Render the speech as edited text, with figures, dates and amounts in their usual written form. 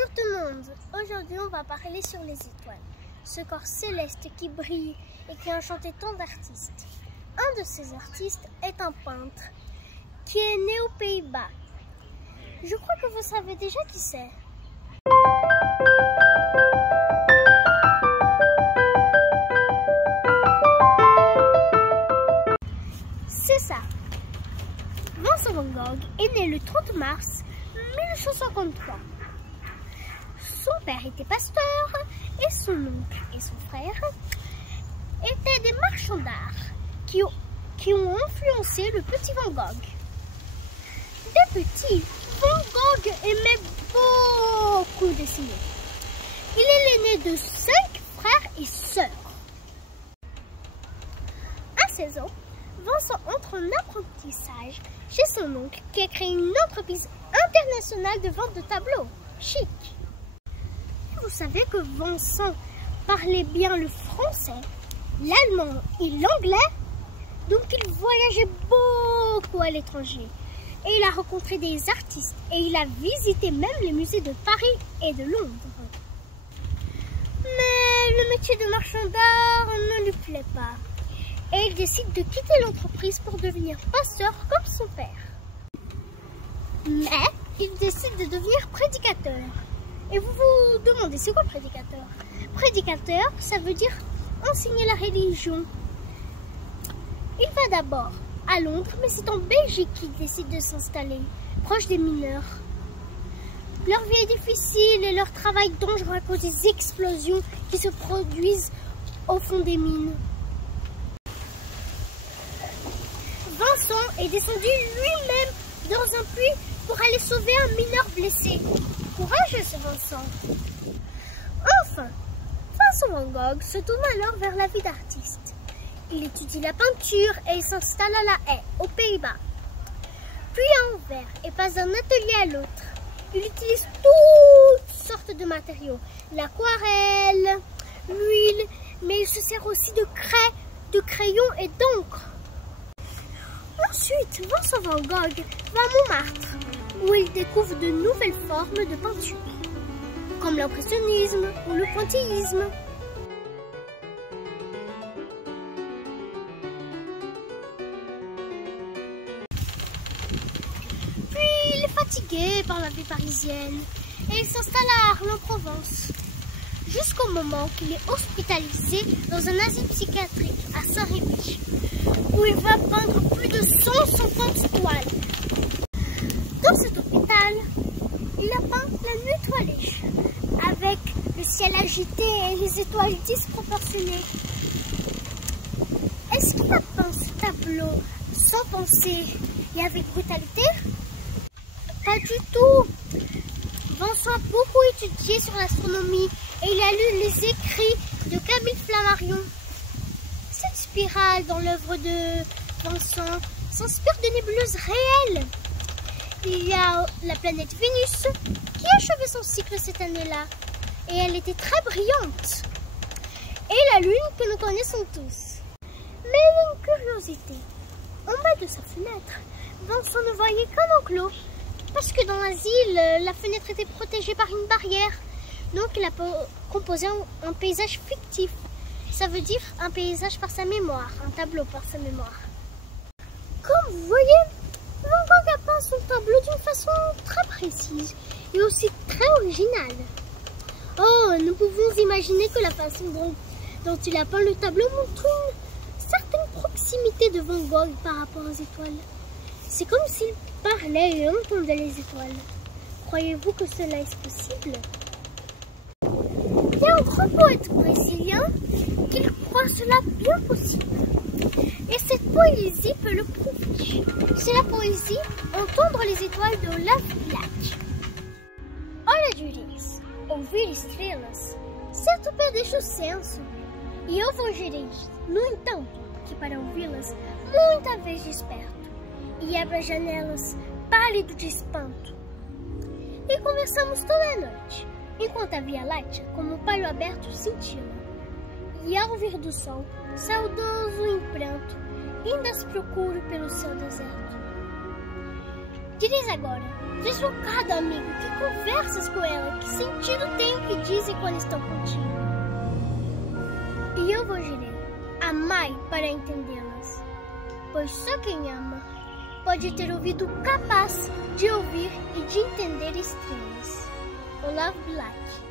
Bonjour tout le monde, aujourd'hui on va parler sur les étoiles, ce corps céleste qui brille et qui a enchanté tant d'artistes. Un de ces artistes est un peintre qui est né aux Pays-Bas. Je crois que vous savez déjà qui c'est. C'est ça. Vincent van Gogh est né le 30 mars 1953. Son père était pasteur et son oncle et son frère étaient des marchands d'art qui ont influencé le petit Van Gogh. Dès petit, Van Gogh aimait beaucoup dessiner. Il est l'aîné de 5 frères et sœurs. À 16 ans, Vincent entre en apprentissage chez son oncle qui a créé une entreprise internationale de vente de tableaux. Chic! Vous savez que Vincent parlait bien le français, l'allemand et l'anglais, donc il voyageait beaucoup à l'étranger. Et il a rencontré des artistes et il a visité même les musées de Paris et de Londres. Mais le métier de marchand d'art ne lui plaît pas. Et il décide de quitter l'entreprise pour devenir pasteur comme son père. Mais il décide de devenir prédicateur. Et vous vous demandez, c'est quoi prédicateur? Prédicateur, ça veut dire enseigner la religion. Il va d'abord à Londres, mais c'est en Belgique qu'il décide de s'installer, proche des mineurs. Leur vie est difficile et leur travail dangereux à cause des explosions qui se produisent au fond des mines. Vincent est descendu lui-même dans un puits pour aller sauver un mineur blessé. Courageux ce Vincent. Enfin, Vincent van Gogh se tourne alors vers la vie d'artiste. Il étudie la peinture et il s'installe à La Haye, aux Pays-Bas. Puis à Anvers et passe d'un atelier à l'autre. Il utilise toutes sortes de matériaux. L'aquarelle, l'huile, mais il se sert aussi de craie, de crayons et d'encre. Ensuite, Vincent van Gogh va à Montmartre, où il découvre de nouvelles formes de peinture, comme l'impressionnisme ou le pointillisme. Puis il est fatigué par la vie parisienne et il s'installe à Arles en Provence, jusqu'au moment qu'il est hospitalisé dans un asile psychiatrique à Saint-Rémy, où il va peindre plus de 150 toiles. Dans cet hôpital, il a peint la nuit étoilée, avec le ciel agité et les étoiles disproportionnées. Est-ce qu'il a peint ce tableau sans penser et avec brutalité? Pas du tout. Vincent a beaucoup étudié sur l'astronomie et il a lu les écrits de Camille Flammarion. Cette spirale dans l'œuvre de Vincent s'inspire de nébuleuses réelles. Il y a la planète Vénus qui a achevé son cycle cette année-là et elle était très brillante. Et la Lune que nous connaissons tous. Mais il y a une curiosité. En bas de sa fenêtre, Vincent ne voyait qu'un enclos parce que dans l'asile, la fenêtre était protégée par une barrière. Donc il a composé un paysage fictif. Ça veut dire un paysage par sa mémoire, un tableau par sa mémoire. Comme vous voyez, Van Gogh a peint son tableau d'une façon très précise et aussi très originale. Oh, nous pouvons imaginer que la façon dont il a peint le tableau montre une certaine proximité de Van Gogh par rapport aux étoiles. C'est comme s'il parlait et entendait les étoiles. Croyez-vous que cela est possible? Il y a un grand poète brésilien qui croit cela bien possible. Et cette poésie peut le prouver. C'est la poésie Entendre les étoiles de Olaf Black. Olha, Juris, ouvir estrelas, certo pé chance. E eu vou gerir, no entanto, que para ouvi-las, muita vez desperto. E abro as janelas, pálido de espanto. E conversamos toda a noite, enquanto a Via Láctea, como um palho aberto, cintila. E ao vir do sol, saudoso em pranto, ainda as procuro pelo céu deserto. Direis agora, Deslocado, amigo, que conversas com ela? Que sentido tem o que dizem quando estão contigo? E eu vos direi, amai para entendê-las, pois só quem ama pode ter ouvido capaz de ouvir e de entender estrelas. Olavo Bilac.